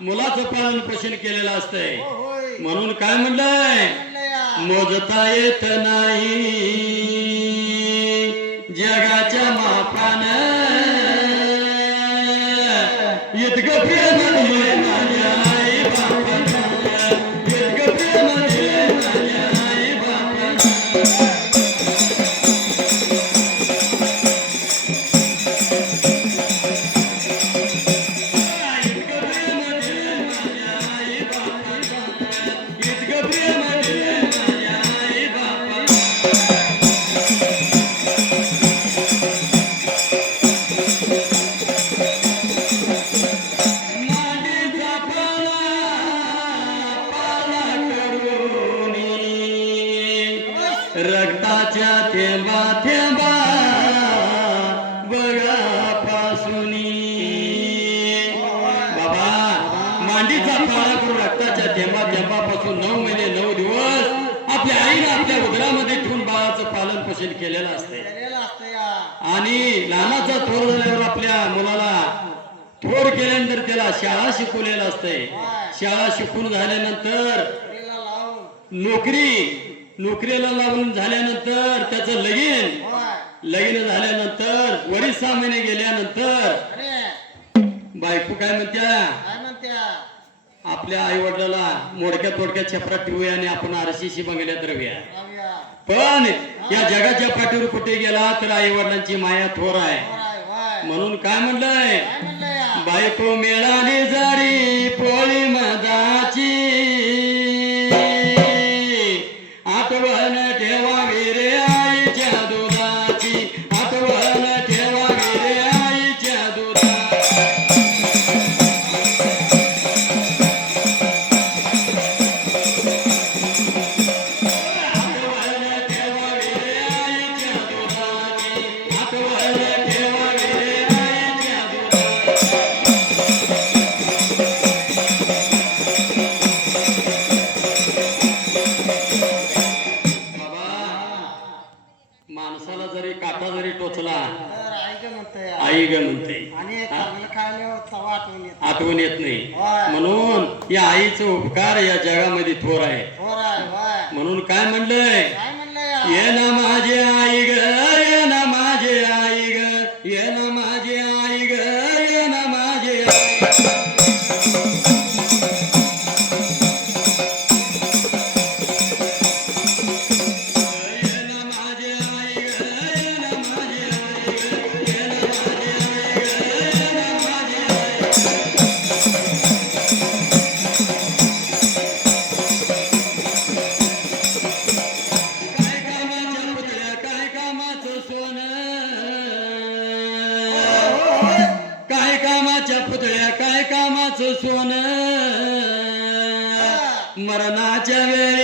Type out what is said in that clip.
मुलाचं पालन पोषण केलेलं असतंय म्हणून काय म्हणलंय मोजता येत नाही जगाच्या मापान इतकं प्रेम दिले माझ्या आई बापानं इतकं प्रेम दिले माझ्या आई बापानं रक्ताच्या थेंबा थेंबा बघापासूनी बाबा मांडीचा पाळा करून रक्ताच्या थेंबा थेंबापासून 9 महिने 9 दिवस आपल्या आईने आपल्या उदरामध्ये ठेवून बाळाचं पालन पोषण केलेलं असते आणि लहानाचा थोर झाल्यावर आपल्या मुलाला थोर केल्यानंतर त्याला शाळा शिकवलेलं असते शाळा शिकून झाल्यानंतर नोकरीला लावून झाल्यानंतर त्याचं लगीन झाल्यानंतर वरील 6 महिने गेल्यानंतर बायको काय म्हणत्या आपल्या आई वडिलाला मोडक्या तोडक्या छपरात ठेवूया आणि आपण आरशीशी बंगल्यात राहूया पण या जगाच्या पाठीवर कुठे गेला तर आई वडिलांची माया थोर आहे म्हणून काय म्हणलंय बायको मिळाली जरी पोळी मधाची आठवण ठेवावी रे आईच्या दुधाची आठवण ठेवावी रे आईच्या दुधाची आठवण ठेवावी रे आईच्या दुधाची आठवण ठेवावी रे आईच्या दुधाची माणसाला जरी काटा जरी टोचला आई ग म्हणते आठवण येत नाही म्हणून या आईचा उपकार या जगामध्ये थोर आहे म्हणून काय म्हणलंय ये ना माझे आई ग ये ना माझे आई ग ये ना माझे आई ग ये ना माझे पुतळ्या काय कामाचं सोनं मरणाच्या वेळी